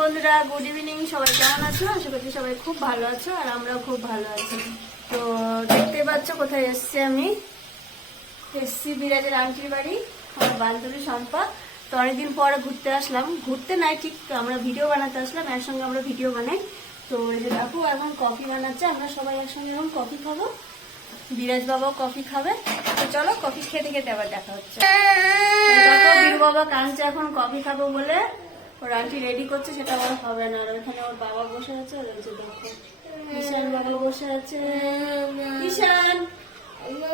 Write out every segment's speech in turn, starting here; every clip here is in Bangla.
বন্ধুরা গুড ইভিনিং সবাই কেমন আছো? আশা করছি সবাই খুব ভালো আছো আর আমরাও খুব ভালো আছি। তো দেখতে পাচ্ছ কোথায় এসছি আমি। এসছি বিরাজের আন্টির বাড়ি, আমার বান্ধবী শম্পা। তো অনেকদিন পরে ঘুরতে আসলাম। ঘুরতে নাই, ঠিক আমরা ভিডিও বানাতে আসলাম একসঙ্গে আমরা ভিডিও বানাই। তো যে দেখো, এখন কফি বানাচ্ছে, আমরা সবাই একসঙ্গে এখন কফি খাব। বিরাজ বাবাও কফি খাবে। তো চলো কফি খেতে খেতে আবার দেখা হচ্ছে। দেখো বীর বাবা কাঁদছে এখন কফি খাব বলে। ওর আন্টি রেডি করছে, সেটা আবার হবে না। আর ওখানে ওর বাবা বসে আছে এই যে দেখো। ঈশান বাবা বসে আছে। ঈশান!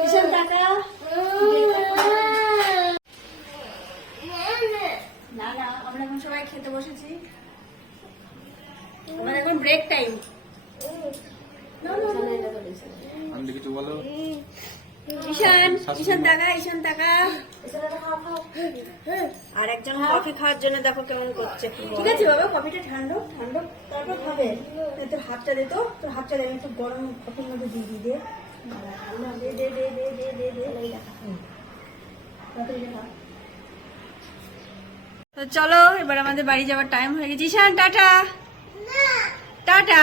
ঈশান টাকা না না, আমরা সবাই খেতে বসেছি। এখন ব্রেক টাইম আমি কিছু বলো? ঈশান ঈশান টাকা ঈশান টাকা আর একজন কফি খাওয়ার জন্য দেখো কেমন করছে। ঠিক আছে বাবা কফিটা ঠান্ডা ঠান্ডা তারপর খাবে। তোর হাতটা দে তো তোর হাতটা দে একটু গরম কফির মধ্যে দিয়ে দিই দে। দে দে দে দে দে দে দে। এই দেখা। কফিটা খা। তো চলো এবার আমাদের বাড়ি যাওয়ার টাইম হয়ে গেছে। ঈশান টাটা। টাটা।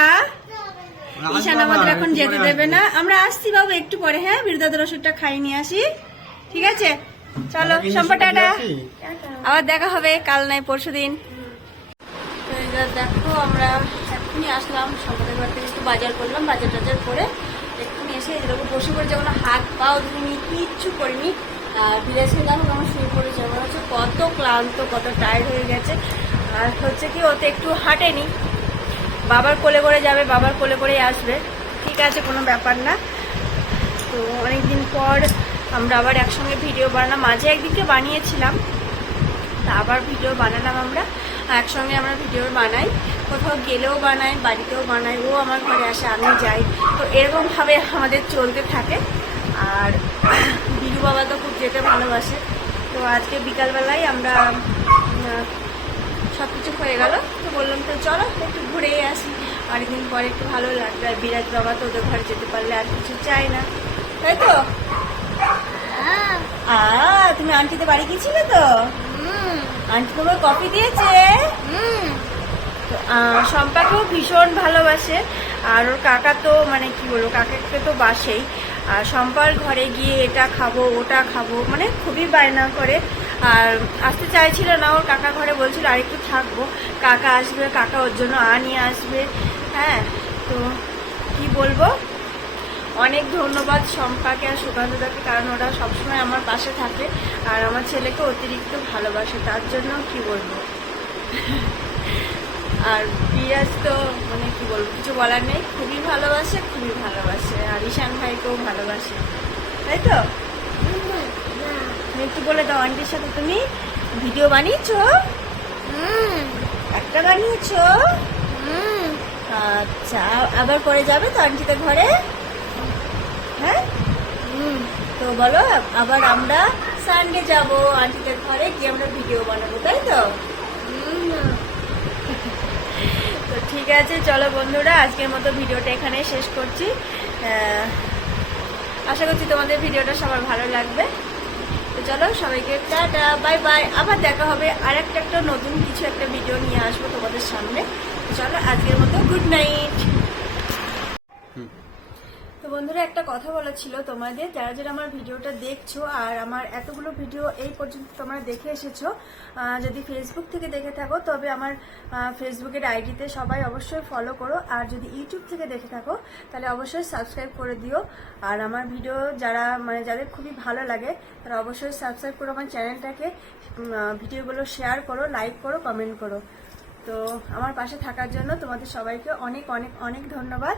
ঈশান আমাদের এখন যেতে দেবে না। আমরা আসছি বাবু একটু পরে হ্যাঁ? বীরদাদের ওষুধটা খাই নিয়ে আসি। ঠিক আছে? চলো সম্পা টাটা। আবার দেখা হবে কাল নাই পরশু দিন। দেখো আমরা এক্ষুনি আসলাম। সম্পাদের ঘর থেকে একটু বাজার করলাম বাজার টাজার করে এক্ষুনি এসে এরকম বসে পড়ে যখন হাত পাও ধুইনি কিচ্ছু করিনি। আর বিরাজকে দেখো আমার শুয়ে পড়েছে। মনে হচ্ছে কত ক্লান্ত কত টায়ার্ড হয়ে গেছে। আর হচ্ছে কি ওতে একটু হাঁটেনি। বাবার কোলে করে যাবে, বাবার কোলে করেই আসবে। ঠিক আছে, কোনো ব্যাপার না। তো অনেকদিন পর আমরা আবার একসঙ্গে ভিডিও বানালাম। মাঝে একদিনকে বানিয়েছিলাম, তা আবার ভিডিও বানালাম আমরা। একসঙ্গে আমরা ভিডিও বানাই। কোথাও গেলেও বানাই, বাড়িতেও বানাই, ও আমার ঘরে আসে, আমি যাই। তো এরকমভাবে আমাদের চলতে থাকে। আর বিরু বাবা তো খুব যেতে ভালোবাসে। তো আজকে বিকালবেলায় আমরা সব কিছু হয়ে গেল। তো বললাম তো চলো একটু ঘুরেই আসি। অনেকদিন পরে একটু ভালো লাগবে আর বিরাট বাবা তো ওদের ঘরে যেতে পারলে আর কিছু চাই না। তাই তো? আ তুমি আন্টিতে বাড়ি গেছিলে তো? আন্টি তোমার কফি দিয়েছে? শম্পাকেও ভীষণ ভালোবাসে। আর ওর কাকা তো মানে কি বলব কাকাকে তো বাসেই। আর শম্পার ঘরে গিয়ে এটা খাব ওটা খাব মানে খুবই বায়না করে। আর আসতে চাইছিল না, ওর কাকা ঘরে বলছিল আর একটু থাকব। কাকা আসবে, কাকা ওর জন্য আ নিয়ে আসবে। হ্যাঁ তো কি বলব? অনেক ধন্যবাদ শম্পাকে আর সুকান্তদাকে, কারণ ওরা সবসময় আমার পাশে থাকে আর আমার ছেলেকে অতিরিক্ত ভালোবাসে, তার জন্য কি বলব? আর বিরাজ তো মানে কি বলব, কিছু বলার নেই। খুবই ভালোবাসে খুবই ভালোবাসে। আর ঈশান ভাইকেও ভালোবাসে। তাই তো? একটু বলে দাও আন্টির সাথে তুমি ভিডিও বানিয়েছো? একটা বানিয়েছো? আচ্ছা আবার পরে যাবে তো আন্টিতে ঘরে? হ্যাঁ? তো বলো আবার আমরা সানডে যাব আন্টিদের ঘরে গিয়ে আমরা ভিডিও বানাবো তাই তো? তো ঠিক আছে চলো বন্ধুরা আজকের মতো ভিডিওটা এখানে শেষ করছি। আশা করছি তোমাদের ভিডিওটা সবার ভালো লাগবে। তো চলো সবাইকে টাটা, বাই বাই। আবার দেখা হবে আর একটা একটা নতুন কিছু একটা ভিডিও নিয়ে আসব তোমাদের সামনে। চলো আজকের মতো গুড নাইট তো বন্ধুরা, একটা কথা বলা ছিল তোমাদের। যারা যারা আমার ভিডিওটা দেখছ, আর আমার এতগুলো ভিডিও এই পর্যন্ত তোমরা দেখে এসেছ যদি ফেসবুক থেকে দেখে থাকো, তবে আমার ফেসবুকের আইডিতে সবাই অবশ্যই ফলো করো। আর যদি ইউটিউব থেকে দেখে থাকো, তাহলে অবশ্যই সাবস্ক্রাইব করে দিও। আর আমার ভিডিও যারা মানে যাদের খুবই ভালো লাগে, তারা অবশ্যই সাবস্ক্রাইব করো আমার চ্যানেলটাকে। ভিডিওগুলো শেয়ার করো লাইক করো কমেন্ট করো। তো আমার পাশে থাকার জন্য তোমাদের সবাইকে অনেক অনেক অনেক ধন্যবাদ।